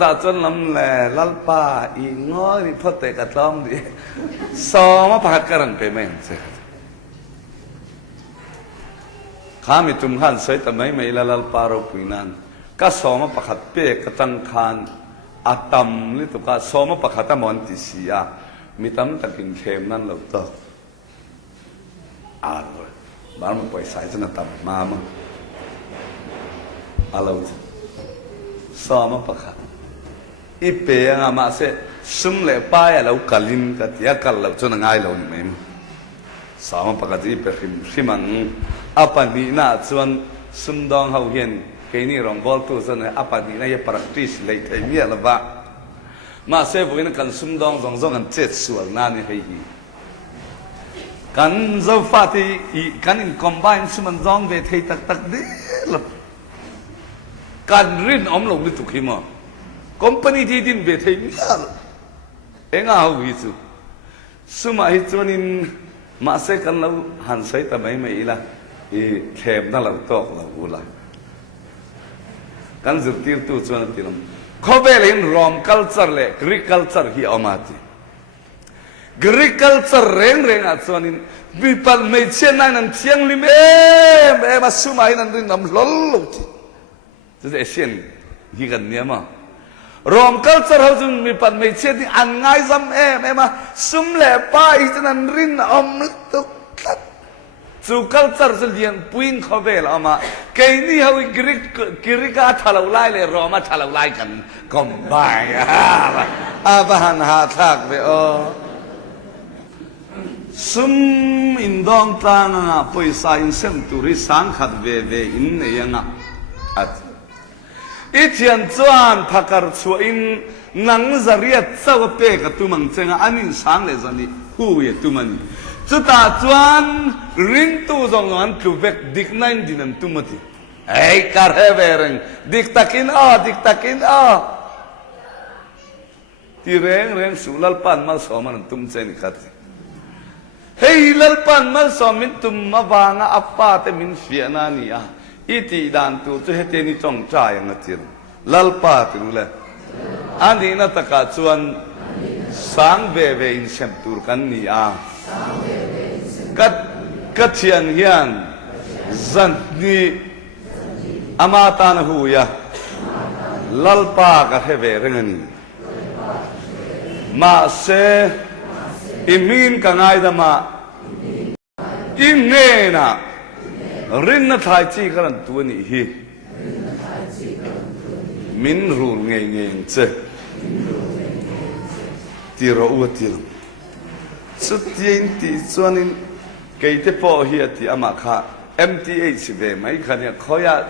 ตาจนลำแหล่ลัลป้าอีง้อยพอเตะกระต้อมดิสอมาพัดกระรันไปไม่เสร็จข้ามีจุ่มขันใส่แต่ไม่ลัลป้าเราปุยนันก็สอมาพัดเป๊กกระตังขันอาตัมลิตุก้าสอมาพัดตะมอนติสียมีตั้มตะกินเค็มนั่นเราต่อบ้านมันไปใส่จนตัมมามั้งเราสอมาพัดอีเปียงมาเสซุ่มเล่ป้ายเราคัลินกัดยาคัลเราจนง่ายเราเนี่ยมั้งสามปกติเป็นริมังอาปันดีน่าส่วนซุ่มดองเขาเห็นแค่นี้รองบอลตัวส่วนอาปันดีน่าจะ practice เลยแต่เมียละบ้ามาเสพวันนี้กันซุ่มดองสองกันเจ็ดส่วนนั่นนี่ให้ฮีกันเจ้าฟ้าที่กันอินคอมไบน์ซุ่มดองเวทีตักดีละการรินอมลงนี่ถูกหิมะcompany di din bete mial enga ho bisu suma hi chuanin ma se kan lo han sai ta mai mai la e khem na lo tok lo ula kan zur tir tu chuan tilam khobel in rom culture le agriculture hi amati agriculture reng a chuanin bipal mai chen nan thiang lim ma suma hi nan rin nam lol lo ti chu se sian hi kan niamaรอมคัลเจอร์เขาจึงมีปัญหาเช่นที่อันง่ายซ้ำมาซุ่มแหล่ป้ายฉะนั้นรินอมตุกสู่คัลเจอร์จะเลี้ยงปุ่นเขาเวลามาแค่นี้เขากริกาทะเลาะไล่เลยรอมาทะเลาะไล่กันก็ไม่บ้านหาทักไปซุ่มอินดองตานะไปสายเส้นตุริสังขัดเวอินเนี่ยยังอ่ะอีเทียนจวนพักร์ชัวอินนังจริยะเจ้าเป๊กตุมังเจงอันนี้สังเลจันนี่หูยตุมันจุดตาจวนรินตูจงอันทุเบกดิกนันดินันตุมัติไอ้คาร์เฮเวรังดิกตะกินที่เร่งสุลลปันมาสอมันตุมเจนิขัดเฮ้ยลลปันมาสอมินตุมมาวางอัปปาเตมินเฟียนานียอีตีดานตัวจะเห็นนี่จงใจอย่างนั้นจีลัลปาติรู้เลยอันนี้น่าตะกัดส่วนสังเวอินเซมตูร์กันนี่กัดเชียนเฮียนจันนี่อามาตานหูยะลัลปากับเฮเวเรื่องนี้มาเซอิมินกันไงดามาอินเนน่ะรินนัทไทยจีกันตัวนี้ฮีมินรูเงี้ยเจตีเราอวดตีลสุดที่อินที่ส่วนนี้เกิดพอเฮียที่อามาค่ะ MTH เบไหมคันเนี่ยเขาอยาก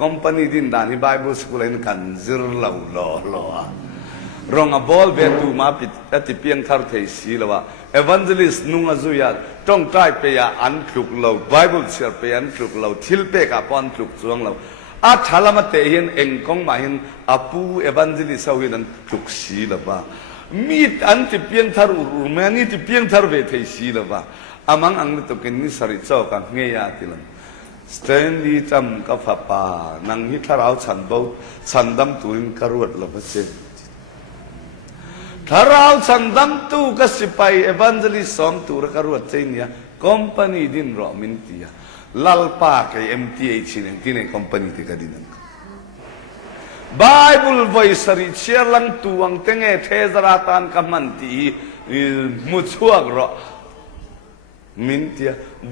คอมพานีดินดานี่ไบเบิลสกูลนี่กันซิร์ลาวล้อรองบอลเวทูมาปิดที่เพียงทาร์เทสีแล้วว่าเอวานเจลิสนุ่งอาจุยาต้องใจเปียอันทุกเราไบเบิลเชื่อเปียอันทุกเราทิลเปกับอันทุกส่วนเราอาชาลมาเตหินเองคงมาหินอาปูเอวานเจลิสเอาหินอันทุกสีแล้วว่ามีอันที่เพียงทารุรูแมนี่ที่เพียงทาร์เวทสีแล้วว่าอามังอังนี่ตุกินนิสริเจ้ากันเงียติลันสเตนลีจำกับฟ้าป่านังฮิทาราฉันเบาฉันดำตุนกระรวดละพัชเจถ้าเราฉันดำตู้ก็สิไปเอวานเจลิสอมตู้รักรวดเจนี่คอมพานีดินรอมินตีลัลปาเกย์ MTH เนี่ยที่เนี่ยคอมพานีที่กันดินันไบเบิลไวส์ริเชียลังตัวอังเตงเทซราตันกัมมันตีมุชวกรอมินตี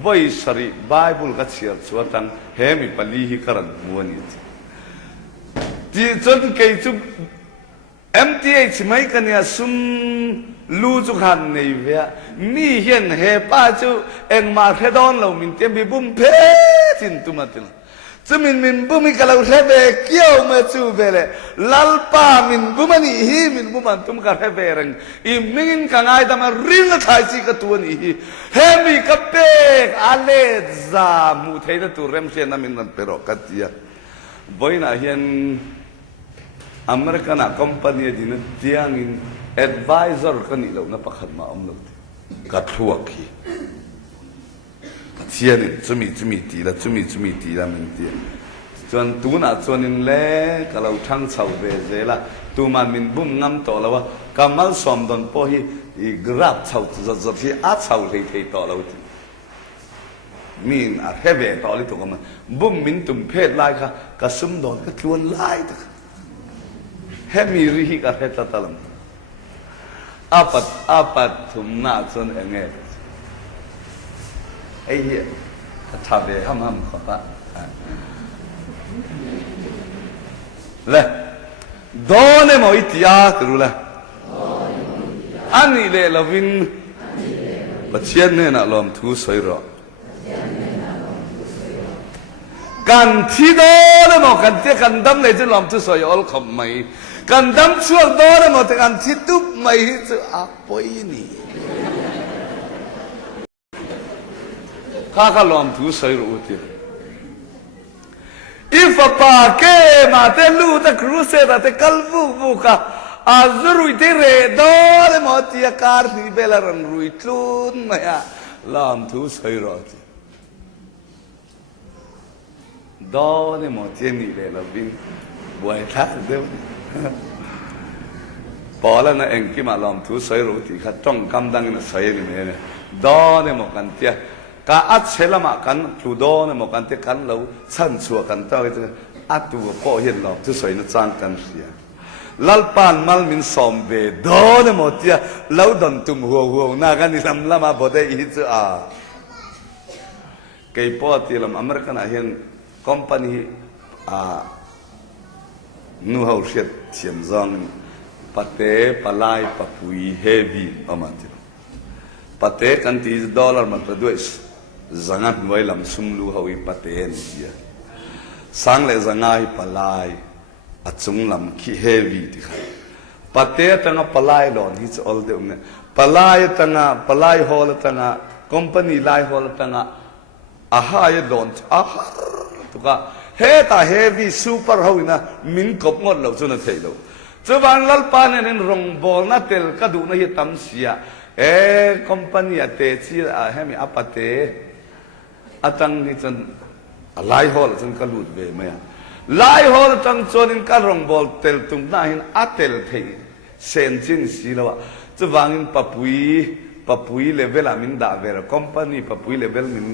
ไวส์ริไบเบิลก็เชียร์สวตังเฮมิปลีฮิกรันมัวนี่ที่จนเกย์จุMTH ไม่กันเนี่ยซุมลูจุขันนี่เวียนี่เห็นเฮป้าจูเอ็งมาเทดอนเรามินเตียมบิบุมเพจินตุมาติลจะมินบุมิกะเราเทเบเกี่ยวมาจูเบเลลัลปามินบุมันฮีมินบุมันตุมกะเทเบรังอีมินกันไงแต่มารินละทายสิกะตัวนี้เฮมิกะเปกอาเลซามูเทนตุเรมเชนามินนันเปโรกัตยาบ่อยน่ะเห็นอเมริกันคอมพานีดินเตียงอินแอดไวเซอร์กันนี่เรานับประคันมาอมเรากัดทั่วขี้กัดเชียนี่จุมีตีละจุมีตีละมันตีส่วนตัวน่ะส่วนนึงเล่ก็เราทั้งชาวเบเจละ tu man min bum ngam to lawa kamal som don po hi grab chau zat hi a chau thei to lo ti min a heve to li to ma bum min tum phet lai kha ka sum don ka tluan lai ta he mi ri hi ka he ta talam apat thum na chon enge ai hi ka thabe ham kha pa le done mo itia krula ani le lovin pathian ne na lom thu soi ro kan thi done mo kan te kan dam le je lom thu soi ol khom mai kan dam chuak done mo te kan thi tup mai hi chu a poi ni kha lom thu soi ro ti if a pa ke ma te lu ta cruseta te kalvu buka azrui te re dole mo ti kar ni belaran rui tlun ma ya lam thu sai rot dole mo ti ni le la bin buai tha de pala na en ki ma lam thu sai ro ti kha tong kam dang na sai ni me dole mo kan tia ka at selama kan tudo ne mo kan te kan lo chan chua kan ta ke atu po hian lo tu soi na chang kan sia lalpan mal min som be do ne mo tia lo don tum huo na kan ni lam lama bo de hi chu a ke po ti lam american a hian company a nu hau siat thiam zong pate palai papui heavy amati pate kan ti dollar ma produce zangat moi lam sumlu hawi paten sia sang le zangai palai achung lam ki heavy ti kha pate tanga palai lon hi all de umne palai tanga palai hol tanga company lai hol tanga aha ye don aha to ka he ta heavy super hawina min kop ngot lo chuna thei lo chuban lal pa ne rong bol na tel ka du na hi tam sia company ate chi a hemi apate atang ni chan lai hol chan kalut be maya lai hol tang chonin ka rong bol tel tung na hin atel thei sen chin si lawa chuwangin papui level amin da ver company papui level min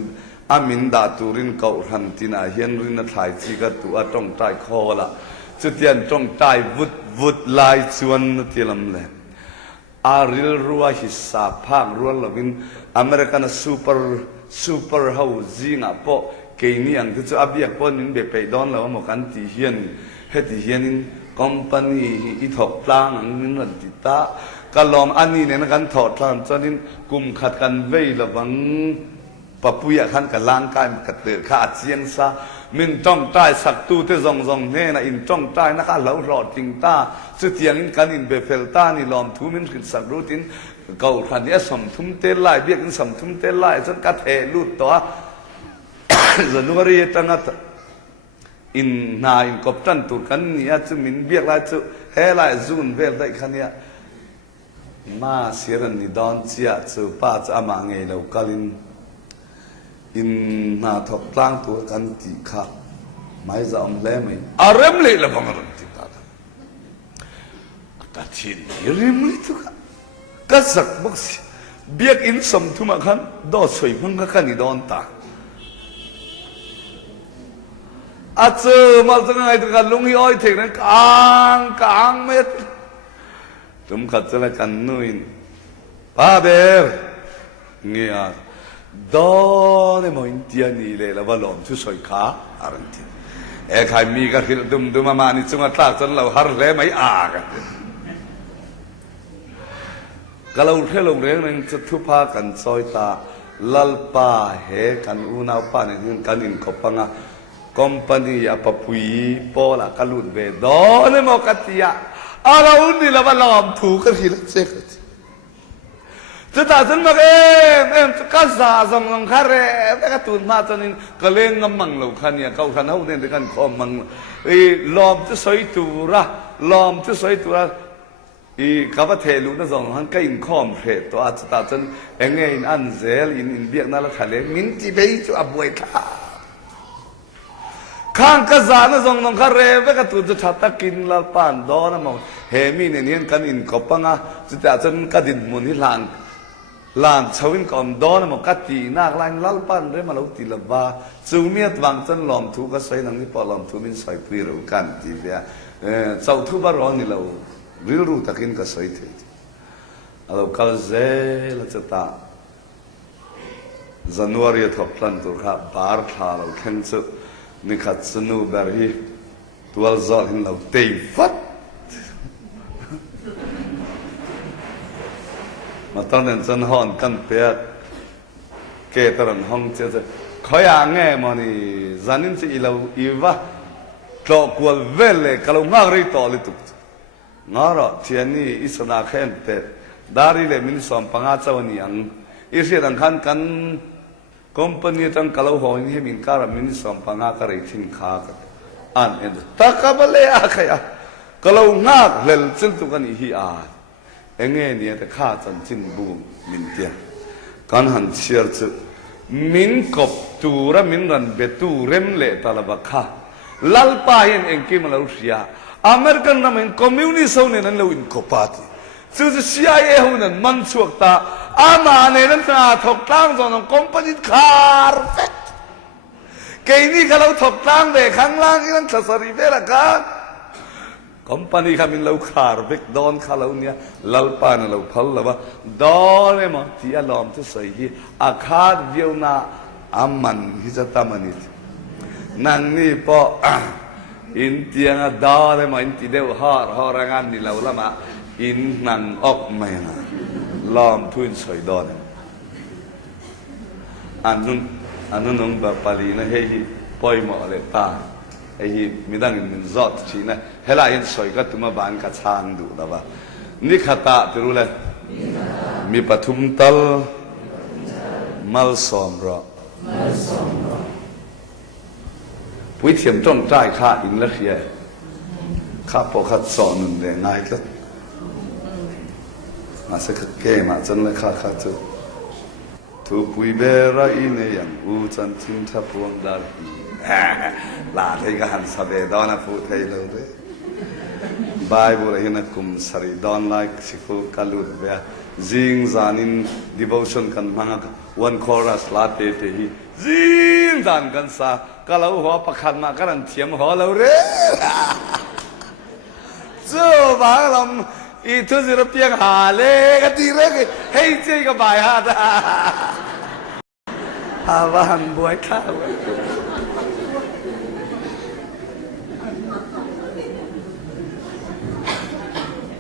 amin da turin kau ran tina hian rin na thai chi ka tu atong tai khola chutian tong tai vut lai chuan tilam le aril ruwa hi sa phang rual lovin american super housing a po ke ni ang chu abia po nin be pe don lo mo kan ti hian he ti hian company I thok tlang ang nin ran ti ta kalom ani ne kan thot tlang chonin kum khat kan vei lawang papuya khan ka lang kai ka te kha chiang sa min tong tai sak tu te zong ne na in tong tai na ka lo ro ting ta chu tiang in kan in be fel ta ni lom thu min khit sak rutin kau khan ya som thum te lai biak in som thum te lai chon ka the lut to january tanga in na in kop tan tur kan nia chu min biak lai chu he lai zun vel dai khan ya ma siran ni don chia chu pa cha ma nge lo kalin in na thok tlang tu kan ti kha mai za om le mai arem le la bang ram ti ta ka chin rim li tu ka sak box biak in som thuma khan do soi phang ka ni don ta achu mal chang ai ka lungi oi thek na kang met tum khat chala kan nuin pa ber ngia done mo intia ni le la balom chu soi kha aranti e khai mi ka khil dum ma ni chunga tlak chan lo har le mai a ka kalau thelo reng nang chu thu pha kan soi ta lal pa he kan una pa ni kan in kopanga company ya papui pola kalut be done mo katia ala uni la balom thu ka khil che kaจะตัดสินมาก็ซาสมลงคาเร่แม่ก็ตูนมาตอนนี้ก็เล่นงมังเหล่าคันเนี่ยเขาคันเขาเนี่ยกันคอมังลอมจะสวยตัวละลอมจะสวยตัวละข้าพเจ้าลูกนั่นสองหันก็อินคอมเพลตตัวอาจจะตัดสินเองอินอันเซลอินเบียกนั่นละทะเลมินที่ไปจู่อับวยท่า ข้างกระซานะทรงนงคาเรเวกตุจะชัดตะกินลาปานดอนะมองเฮมีเนี่ยนี่กันอินกปังอ่ะจุดแต่จนกัดินมุนิลานชาวินก่อนดอนะมองกัดตีนักลายลัลปานเรมาเราตีละบ้าจูเมียตวังจนหลอมทุกข์ก็ใส่นังนี่พอหลอมทุกข์มินใส่ปุยเรากันทีเดียเจ้าทุบารอนี่เรารู้ตะกินก็ใส่เถิดเราคัลเซลจะตาจันวารีทบพลันตุระบาร์ทาเราเข่งสุนิขัดสนุบารีตัวจอหินเราเตยฟัดมาตอนนั้นจันฮอนกันเปียเกตรันห้องเจ้าขอยางเงี้ยมันนี่จันนินสิเราอีวะกลอกวลเวลเลยกะเราง่ายรีต่อเลยตุกง่ายรอที่นี่อิสนาเข็นเตดาริเลมินสอมปังอาเจ้านี่ยังอิเสียดังขันกันคอมพานีตั้งกะเราหัวนี่มินการมินสอมปังอาการิทิ้งขากันอันเอ็ดตะกับเลยอาขยะกะเราง่ายเลลจินตุกันอีฮีอาเองเนี่ยแต่ข้าจันจินบูมินเตียกันหันเชียร์จุมินกบตูระมินรันเบตูเร็มเละตาลบักข้าลัลปาเห็นเองกิมาลาอุสยาอเมริกันนั่นเป็นคอมมิวนิสต์เนี่ยนั่นเราอินกบปาติซึ่ง CIA หุ่นนั้นมันชวกตาอามาเนี่ยนั่นน่ะถกตั้งตอนนั้นคอมพานีคาร์เฟตเกนี่เขาเราถกตั้งเด็กข้างล่างนั่นสัสรีเวลกันคอมพานีเขาเป็นเราคาร์เฟตดอนเขาเราเนี่ยลัลปานเราพัลละว่าดอนเนี่ยมันที่อารมณ์ที่ใส่ที่อาคาดเวียวนาอามันฮิจตามันนี่นั่งนี่พออินเตียงดาเลยมาอินตีเดียวฮาร์งานนี่เราละมาอินนังออกมาล้อมทุ่นสวยดอนอันนู้นน้องแบบปาลีนะเฮ้ยปล่อยหมอเลยตาไอ้ฮีมีดังมันจอดชีนะเฮล่าเห็นสวยก็ตุ้มาบานกัดชานดูนะว่านี่ขตาที่รู้เลยมีปฐุมตัลมัลซอมรอวิเทียมจ้องใจข้าอินละเสียข้าพอข้าสอนหนึ่งเลยง่ายก็มาสักเกมาจนเลยข้าจุทุบวิเบราอินยังอูจันทินทับพวงดาลีลาเทกันสเบดอนะพูดให้เราเลยไบเบิลเห็นคุมสรีดอนไลค์สิฟูกัลุดเบียจิงจานินดิโวชั่นกันมังวันคอรัสลาเตเตฮีจิงจานกันซากะเราหัวประคันมากันเทียมหัวเราเร่เจ้าบ้าเราอีทุสิรเพียงหาเล่กันทีเร่ให้เจ๊ก็บายฮาดาฮาวันบวยข้าว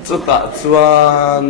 จุดตะจวน